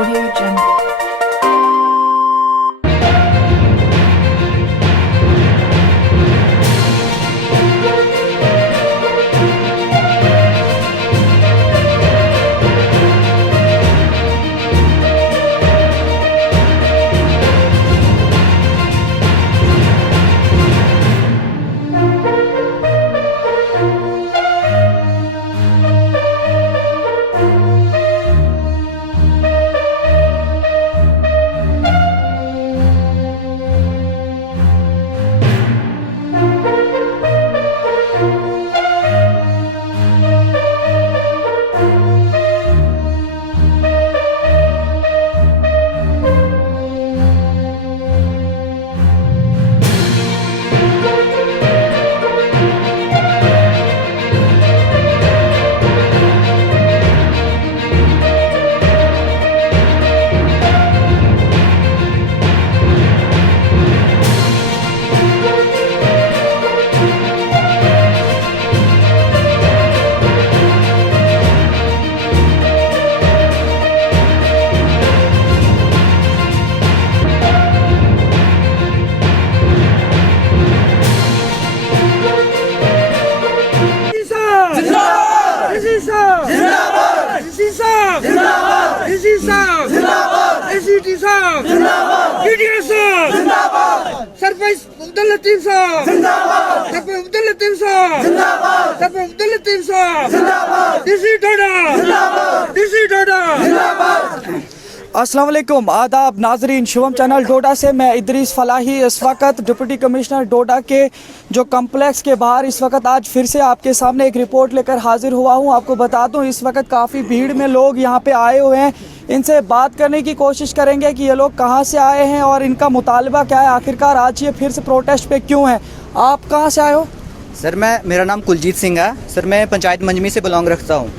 Audio Jungle. Sarpanch Abdul Latif साहब जिंदाबाद, सरपंच अब्दुल लतीफ साहब जिंदाबाद, सरपंच अब्दुल लतीफ साहब जिंदाबाद, डीसी डोडा जिंदाबाद, डीसी डोडा जिंदाबाद। अस्सलाम वालेकुम, आदाब नाजरीन। शुभम चैनल डोडा से मैं इदरीस फलाही इस वक्त डिप्टी कमिश्नर डोडा के जो कम्प्लेक्स के बाहर इस वक्त आज फिर से आपके सामने एक रिपोर्ट लेकर हाजिर हुआ हूं। आपको बता दूं इस वक्त काफ़ी भीड़ में लोग यहां पे आए हुए हैं। इनसे बात करने की कोशिश करेंगे कि ये लोग कहां से आए हैं और इनका मुतालबा क्या है, आखिरकार आज ये फिर से प्रोटेस्ट पे क्यों हैं। आप कहाँ से आए हो? सर मेरा नाम कुलजीत सिंह है। सर मैं पंचायत मंजमी से बिलोंग रखता हूँ।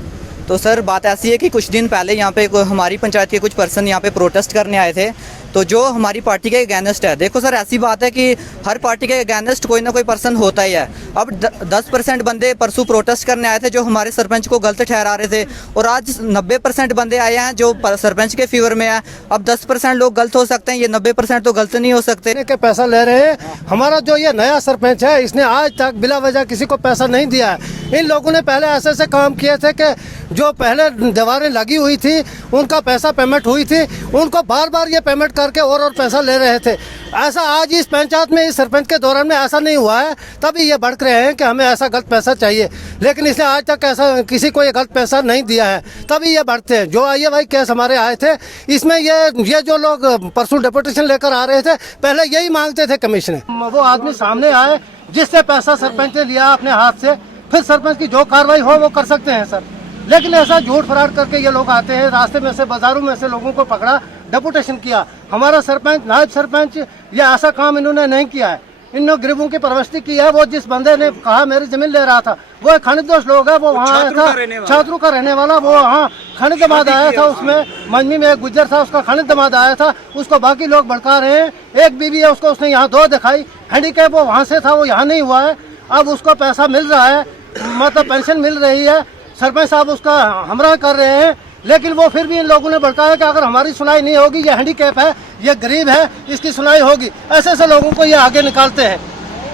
तो सर बात ऐसी है कि कुछ दिन पहले यहाँ पे हमारी पंचायत के कुछ पर्सन यहाँ पे प्रोटेस्ट करने आए थे, तो जो हमारी पार्टी के अगेंस्ट है। देखो सर ऐसी बात है कि हर पार्टी के अगेंस्ट कोई ना कोई पर्सन होता ही है। अब 10% बंदे परसों प्रोटेस्ट करने आए थे जो हमारे सरपंच को गलत ठहरा रहे थे, और आज 90% बंदे आए हैं जो सरपंच के फेवर में है। अब 10% लोग गलत हो सकते हैं, ये 90% तो गलत नहीं हो सकते। के पैसा ले रहे हैं। हमारा जो ये नया सरपंच है इसने आज तक बिला वजह किसी को पैसा नहीं दिया है। इन लोगों ने पहले ऐसे काम किए थे कि जो पहले दीवारें लगी हुई थी उनका पैसा पेमेंट हुई थी, उनको बार बार ये पेमेंट करके और पैसा ले रहे थे। ऐसा आज इस पंचायत में इस सरपंच के दौरान में ऐसा नहीं हुआ है, तभी ये भड़क रहे हैं कि हमें ऐसा गलत पैसा चाहिए, लेकिन इसने आज तक ऐसा किसी को ये गलत पैसा नहीं दिया है, तभी ये बढ़ते हैं। जो आइए भाई केस हमारे आए थे, इसमें ये जो लोग परसों डेपुटेशन लेकर आ रहे थे पहले यही मांगते थे कमिश्नर। वो आदमी सामने आए जिससे पैसा सरपंच ने लिया अपने हाथ से, फिर सरपंच की जो कार्रवाई हो वो कर सकते हैं सर। लेकिन ऐसा झूठ फराड करके ये लोग आते हैं, रास्ते में से बाजारों में से लोगों को पकड़ा, डेपुटेशन किया। हमारा सरपंच नायब सरपंच ये ऐसा काम इन्होंने नहीं किया है। इन्होंने गरीबों की परवस्ती की है। वो जिस बंदे ने कहा मेरी जमीन ले रहा था वो एक खनिजोश लोग है, वो वहाँ आया था, छात्रों का रहने वाला, वो वहाँ खनिज दमाद आया था। उसमें मंजमी में एक गुज्जर था, उसका खनिज दमाद आया था, उसको बाकी लोग भड़का रहे हैं। एक बीवी है उसको उसने यहाँ दो दिखाई, हैंडीकैप वो वहाँ से था, वो यहाँ नहीं हुआ है। अब उसको पैसा मिल रहा है, मतलब पेंशन मिल रही है, सरपंच साहब उसका हमरा कर रहे हैं, लेकिन वो फिर भी इन लोगों ने भड़काया कि अगर हमारी सुनाई नहीं होगी, ये हैंडीकैप है, ये गरीब है, इसकी सुनाई होगी। ऐसे ऐसे लोगों को ये आगे निकालते हैं।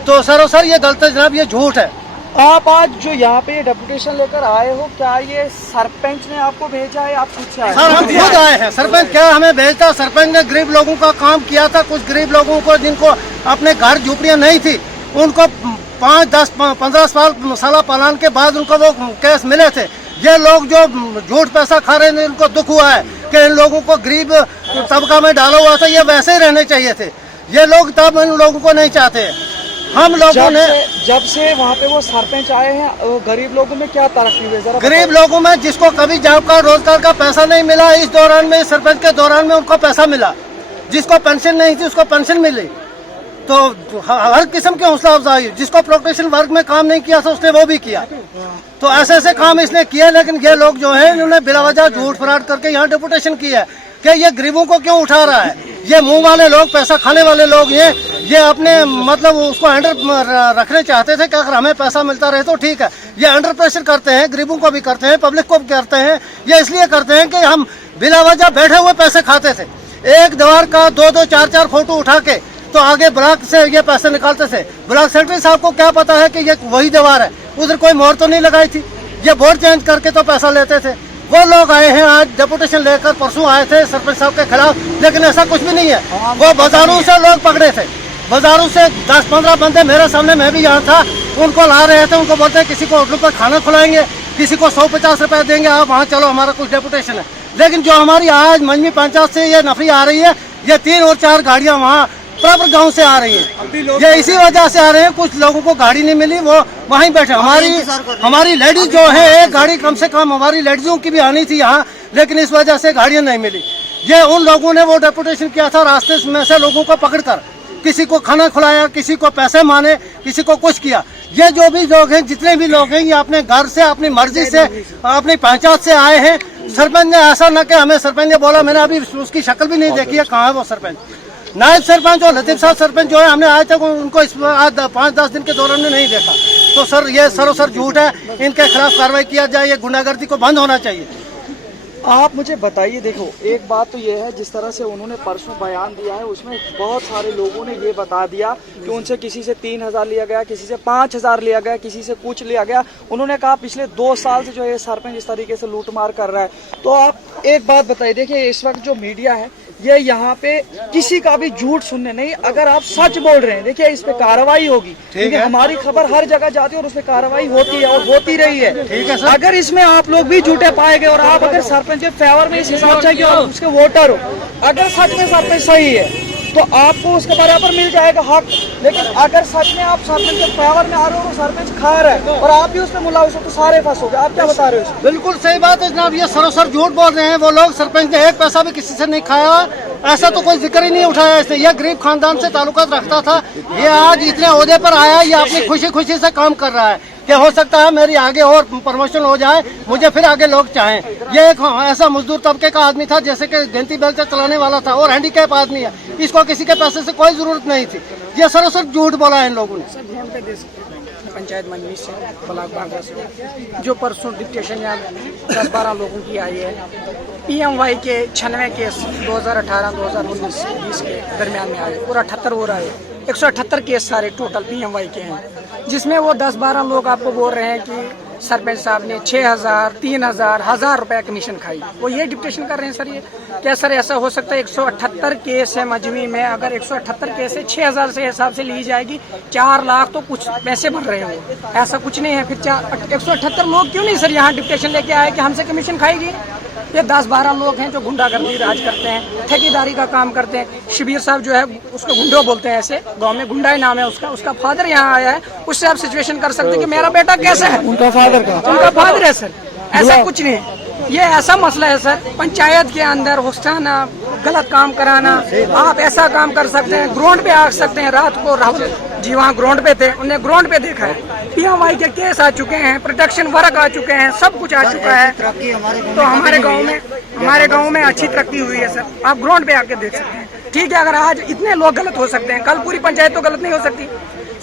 तो सर ये गलत है जनाब, ये झूठ है। आप आज जो यहाँ पे डेपुटेशन लेकर आए हो, क्या ये सरपंच ने आपको भेजा है, आप खुद से आए? सर हम खुद आए हैं। सरपंच क्या हमें भेजता? सरपंच ने गरीब लोगों का काम किया था। कुछ गरीब लोगों को जिनको अपने घर झुपड़ियाँ नहीं थी, उनको 5, 10, 15 साल पालन के बाद उनको वो केस मिले थे। ये लोग जो झूठ पैसा खा रहे हैं उनको दुख हुआ है कि इन लोगों को गरीब तबका में डाला हुआ था, ये वैसे ही रहने चाहिए थे। ये लोग तब इन लोगों को नहीं चाहते। हम लोगों ने जब से वहाँ पे वो सरपंच आए हैं, गरीब लोगों में क्या तरक्की हुई जरा? गरीब लोगों में जिसको कभी जॉब का रोजगार का पैसा नहीं मिला, इस दौरान में सरपंच के दौरान में उनको पैसा मिला। जिसको पेंशन नहीं थी उसको पेंशन मिली। तो हर किस्म के हौसला अफजाई, जिसको प्रोटेक्शन वर्ग में काम नहीं किया था उसने वो भी किया। तो ऐसे ऐसे काम इसने किया। लेकिन ये लोग जो हैं इन्होंने बिलावजह झूठ फराड करके यहाँ डेपुटेशन किया है कि ये गरीबों को क्यों उठा रहा है। ये मुंह वाले लोग, पैसा खाने वाले लोग, ये अपने मतलब उसको अंडर रखने चाहते थे कि अगर हमें पैसा मिलता रहे तो ठीक है। ये अंडर प्रेशर करते हैं, गरीबों को भी करते हैं, पब्लिक को भी करते हैं। ये इसलिए करते हैं कि हम बिला वजह बैठे हुए पैसे खाते थे। एक दीवार का 2-2, 4-4 फोटो उठा के तो आगे ब्लॉक से ये पैसे निकालते थे। ब्लॉक सेक्रेटरी साहब को क्या पता है कि ये वही दीवार है, उधर कोई मोहर तो नहीं लगाई थी। ये बोर्ड चेंज करके तो पैसा लेते थे। वो लोग आए हैं आज डेपुटेशन लेकर, परसों आए थे सरपंच साहब के खिलाफ, लेकिन ऐसा कुछ भी नहीं है। वो बाजारों से लोग पकड़े थे, बाजारों से 10-15 बंदे मेरे सामने, मैं भी यहाँ था, उनको ला रहे थे। उनको बोलते हैं किसी को होटल पर खाना खिलाएंगे, किसी को 150 रुपए देंगे, आप वहाँ चलो, हमारा कुछ डेपुटेशन है। लेकिन जो हमारी आज मंजमी पंचायत से ये नफरी आ रही है, ये 3 और 4 गाड़ियाँ वहाँ प्रॉपर गांव से आ रही हैं। ये इसी वजह से आ रहे हैं, कुछ लोगों को गाड़ी नहीं मिली, वो वहीं बैठे। हमारी लेडीज जो है, एक गाड़ी कम से कम हमारी लेडीजों की भी आनी थी यहाँ, लेकिन इस वजह से गाड़ियाँ नहीं मिली। ये उन लोगों ने वो डेपुटेशन किया था, रास्ते में से लोगों को पकड़कर किसी को खाना खिलाया, किसी को पैसे माने, किसी को कुछ किया। ये जो भी लोग हैं, जितने भी लोग हैं, ये अपने घर से, अपनी मर्जी से, अपनी पंचायत से आए हैं। सरपंच ने ऐसा न कि हमें सरपंच ने बोला, मैंने अभी उसकी शक्ल भी नहीं देखी है, कहाँ है वो सरपंच। नायब सरपंच और लतीफ साहब सरपंच जो है, हमने आज तक उनको आज 5-10 दिन के दौरान में नहीं देखा। तो सर ये सरोसर झूठ है, इनके खिलाफ कार्रवाई किया जाए, ये गुंडागर्दी को बंद होना चाहिए। आप मुझे बताइए, देखो एक बात तो ये है, जिस तरह से उन्होंने परसों बयान दिया है उसमें बहुत सारे लोगों ने ये बता दिया कि उनसे किसी से 3,000 लिया गया, किसी से 5,000 लिया गया, किसी से कुछ लिया गया। उन्होंने कहा पिछले 2 साल से जो है सरपंच इस तरीके से लूटमार कर रहा है। तो आप एक बात बताइए, देखिए इस वक्त जो मीडिया है ये यहाँ पे किसी का भी झूठ सुनने नहीं, अगर आप सच बोल रहे हैं देखिए इस पे कार्रवाई होगी, क्योंकि हमारी खबर हर जगह जाती है और उस पे कार्रवाई होती है और होती रही है। ठीक है सर। अगर इसमें आप लोग भी झूठे पाए गए और आप अगर सरपंच के फेवर में इस हिसाब से कि आप उसके वोटर हो, अगर सच में सरपंच सही है तो आपको उसके बराबर मिल जाएगा हक। लेकिन अगर सच में आप सरपंच के फेवर में आ रहे हो, सरपंच खा रहा है और आप भी उसमें मुलाविस हो, तो सारे फंसोगे। आप क्या बता रहे हो? बिल्कुल सही बात है जनाब, ये सरोसर झूठ बोल रहे हैं वो लोग। सरपंच ने एक पैसा भी किसी से नहीं खाया, ऐसा तो कोई जिक्र ही नहीं उठाया इसने। यह गरीब खानदान से ताल्लुकात रखता था, ये आज इतने ओहदे पर आया, ये अपनी खुशी खुशी से काम कर रहा है। क्या हो सकता है मेरी आगे और प्रमोशन हो जाए, मुझे फिर आगे लोग चाहें। ये एक ऐसा मजदूर तबके का आदमी था, जैसे कि गेंती बेलचा चलाने वाला था, और हैंडीकैप आदमी है, इसको किसी के पैसे से कोई जरूरत नहीं थी। ये सरोसर झूठ बोला है इन लोगों ने। पंचायत मंजमी से ब्लॉक बांद्रा से जो परसों डिप्टेशन यहाँ 10-12 लोगों की आई है, PMY के 96 केस 2018-2019-20 के दरमियान में आए और 78 हो रहा है। 178 केस सारे टोटल PMY के हैं, जिसमें वो 10-12 लोग आपको बोल रहे हैं कि सरपंच साहब ने 6,000, 3,000, 1,000 रुपए कमीशन खाई। वो ये डिप्टेशन कर रहे हैं सर। ये क्या सर ऐसा हो सकता है? 178 केस है मजमी में, अगर 178 केस है 6,000 से हिसाब से ली जाएगी, 4 लाख तो कुछ पैसे बन रहे हैं। ऐसा कुछ नहीं है। फिर 178 लोग क्यों नहीं सर यहाँ डिप्टेशन लेके आए कि हमसे कमीशन खाएगी? ये 10-12 लोग हैं जो गुंडागर्दी राज करते हैं, ठेकेदारी का काम करते हैं। शिबीर साहब जो है उसको गुंडो बोलते हैं, ऐसे गांव में गुंडा ही नाम है उसका फादर यहाँ आया है, उससे आप सिचुएशन कर सकते हैं कि मेरा बेटा कैसा है। उनका फादर है सर, ऐसा कुछ नहीं है। ये ऐसा मसला है सर, पंचायत के अंदर घुसना, गलत काम कराना। आप ऐसा काम कर सकते हैं, ग्राउंड पे आ सकते हैं। रात को राहुल जी वहाँ ग्राउंड पे थे, उन्हें ग्राउंड पे देखा है। PMY के केस आ चुके हैं, प्रोटेक्शन वर्क आ चुके हैं, सब कुछ आ चुका है। तो हमारे गांव में अच्छी तरक्की हुई है सर, आप ग्राउंड पे आके देख सकते हैं। ठीक है, अगर आज इतने लोग गलत हो सकते हैं, कल पूरी पंचायत तो गलत नहीं हो सकती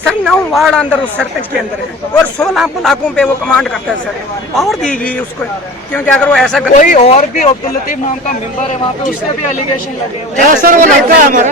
सर। 9 वार्ड अंदर उस सरपंच के अंदर है और 16 ब्लॉकों पे वो कमांड करता है सर। पावर दी गई उसको, क्योंकि अगर वो ऐसा कोई और भी अब्दुल लतीफ नाम का मेंबर है वहाँ पे, उससे भी एलिगेशन लगे हुए हैं। सर वो लड़का है हमारा,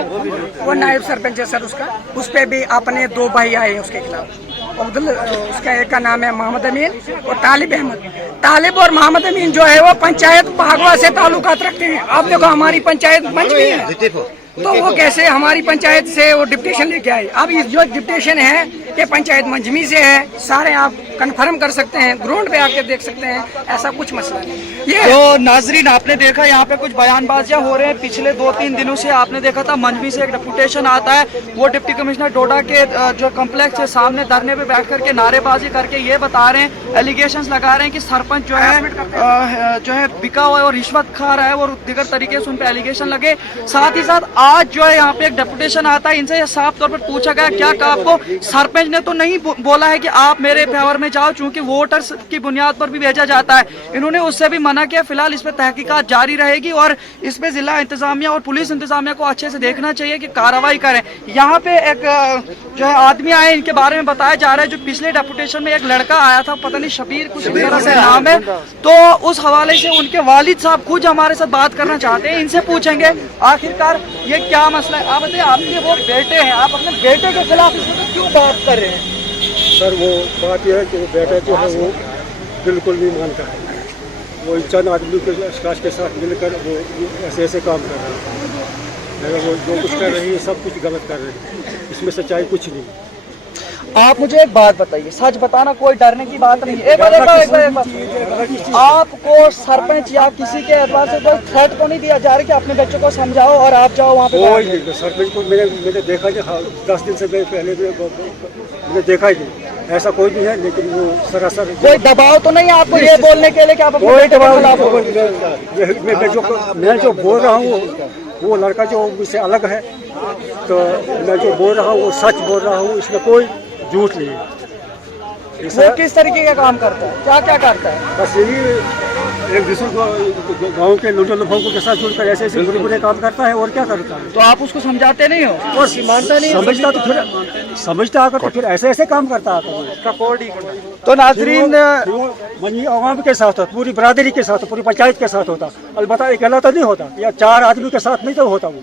वो नायब सरपंच है सर उसका, उस पे भी अपने 2 भाई आए हैं उसके खिलाफ। अब्दुल उसका एक का नाम है मोहम्मद अमीन और तालिब अहमद। तालिब और मोहम्मद अमीन जो है वो पंचायत भागवा से ताल्लुकात रखते हैं। आप देखो हमारी पंचायत मंजमी है, तो वो कैसे हमारी पंचायत से वो डिप्टेशन लेके आए? अब इस जो डिप्टेशन है ये पंचायत मंजमी से है, सारे आप कंफर्म कर सकते हैं, ग्राउंड पे आके देख सकते हैं, ऐसा कुछ मसला नहीं। ये तो नाजरीन आपने देखा यहाँ पे कुछ बयानबाजियां हो रहे हैं। पिछले 2-3 दिनों से आपने देखा था मंजमी से एक डिप्यूटेशन आता है, वो डिप्टी कमिश्नर डोडा के जो कम्प्लेक्स के सामने धरने पे बैठ करके नारेबाजी करके ये बता रहे हैं, एलिगेशंस लगा रहे हैं कि सरपंच जो है बिका हुआ है और रिश्वत खा रहा है और दीगर तरीके से उन पे एलिगेशन लगे। साथ ही साथ आज जो है यहाँ पे एक डिप्यूटेशन आता है, इनसे साफ तौर पर पूछा गया क्या आपको सरपंच सरपंच ने तो नहीं बोला है कि आप मेरे फेवर में जाओ, चूंकि वोटर्स की बुनियाद पर भी भेजा जाता है। इन्होंने उससे भी मना किया। फिलहाल इस पे तहकीकात जारी रहेगी और इस पे जिला इंतजामिया और पुलिस इंतजामिया को अच्छे से देखना चाहिए कि कार्रवाई करें। यहाँ पे एक जो है आदमी आए, इनके बारे में बताया जा रहा है, जो पिछले डेपुटेशन में एक लड़का आया था, पता नहीं शबीर कुछ इस तरह से नाम है, तो उस हवाले से उनके वालिद साहब खुद हमारे साथ बात करना चाहते हैं। इनसे पूछेंगे आखिरकार ये क्या मसला है। आप बताइए, आपके वो बेटे हैं, आप अपने बेटे के खिलाफ इस वक्त क्यों बात कर रहे हैं? सर वो बात यह है कि वो बेटा जो है वो बिल्कुल नहीं मानता है। वो चंद आदमी के अशखास के साथ मिलकर वो ऐसे ऐसे काम कर रहे हैं। वो जो कुछ कर रही है सब कुछ गलत कर रहे हैं, इसमें सच्चाई कुछ नहीं। आप मुझे एक बात बताइए, सच बताना, कोई डरने की बात नहीं है। एक बार आपको सरपंच या किसी के एतबार से कोई थ्रेट तो नहीं दिया जा रहा कि अपने बच्चों को समझाओ और आप जाओ वहाँ पे? सरपंच को मैंने देखा कि 10 दिन से पहले मैंने देखा ही नहीं, ऐसा कोई नहीं है। लेकिन वो सरासर कोई दबाव तो नहीं है आपको ये बोलने के लिए कि आप कोई दबाव मैं जो बोल रहा हूँ वो लड़का जो मुझसे अलग है, तो मैं जो बोल रहा हूँ वो सच बोल रहा हूँ, इसमें कोई झूठ नहीं है। वो किस तरीके का काम करता है, क्या क्या करता है? बस यही एक दूसरे को गाँव के लोगों लोगों के साथ जुड़कर ऐसे ऐसे बुरे बुरे काम करता है और क्या करता है। तो आप उसको समझाते नहीं हो और मानता नहीं, समझता आकर तो फिर ऐसे ऐसे काम करता आता। तो नाजरीन, मनी आवाम के साथ होता, पूरी बरादरी के साथ, पूरी पंचायत के साथ होता, अलबत्ता अकेला तो नहीं होता, या 4 आदमी के साथ नहीं तो होता वो।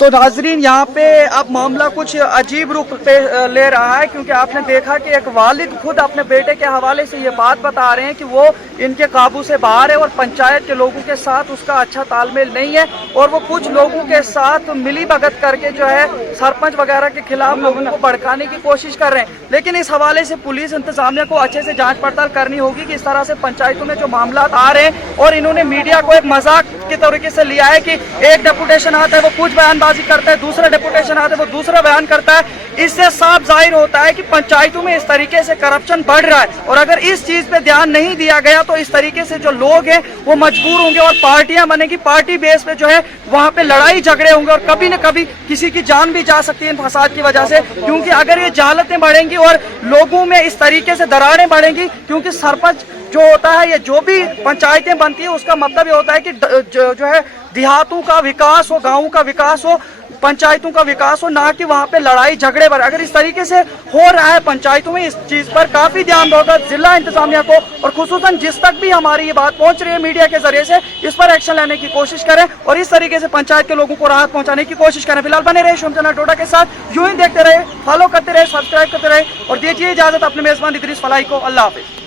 तो नाजरीन, यहाँ पे अब मामला कुछ अजीब रूप पे ले रहा है, क्योंकि आपने देखा कि एक वालिद खुद अपने बेटे के हवाले से ये बात बता रहे हैं कि वो इनके काबू से बाहर है और पंचायत के लोगों के साथ उसका अच्छा तालमेल नहीं है, और वो कुछ लोगों के साथ मिली भगत करके जो है सरपंच वगैरह के खिलाफ लोगों को भड़काने की कोशिश कर रहे हैं। लेकिन इस हवाले से पुलिस इंतजामिया को अच्छे से जाँच पड़ताल करनी होगी कि इस तरह से पंचायतों में जो मामला आ रहे हैं, और इन्होंने मीडिया को एक मजाक के तरीके से लिया है कि एक डेपुटेशन आता है वो कुछ बयानबाजी करता है, दूसरा डेपुटेशन आता है वो दूसरा बयान करता है। इससे साफ जाहिर होता है कि पंचायतों में इस तरीके से करप्शन बढ़ रहा है, और अगर इस चीज पे ध्यान नहीं दिया गया तो इस तरीके से जो लोग हैं वो मजबूर होंगे और पार्टियां बनेगी, पार्टी बेस पे जो है वहां पे लड़ाई झगड़े होंगे, और कभी न कभी किसी की जान भी जा सकती है इन फसाद की वजह से। क्योंकि अगर ये जहालतें बढ़ेंगी और लोगों में इस तरीके से दरारें बढ़ेंगी, क्योंकि सरपंच जो होता है, ये जो भी पंचायतें बनती है उसका मतलब ये होता है कि जो है देहातों का विकास हो, गाँवों का विकास हो, पंचायतों का विकास हो, ना कि वहाँ पे लड़ाई झगड़े पर। अगर इस तरीके से हो रहा है पंचायतों में, इस चीज पर काफी ध्यान होगा जिला इंतजामिया को, और खुसूसन जिस तक भी हमारी ये बात पहुंच रही है मीडिया के जरिए से, इस पर एक्शन लेने की कोशिश करें और इस तरीके से पंचायत के लोगों को राहत पहुंचाने की कोशिश करें। फिलहाल बने रहे शिवम चैनल डोडा के साथ, यूं ही देखते रहे, फॉलो करते रहे, सब्सक्राइब करते रहे, और दीजिए इजाजत अपने मेजबान इदरीस फलाही को। अल्लाह हाफिज।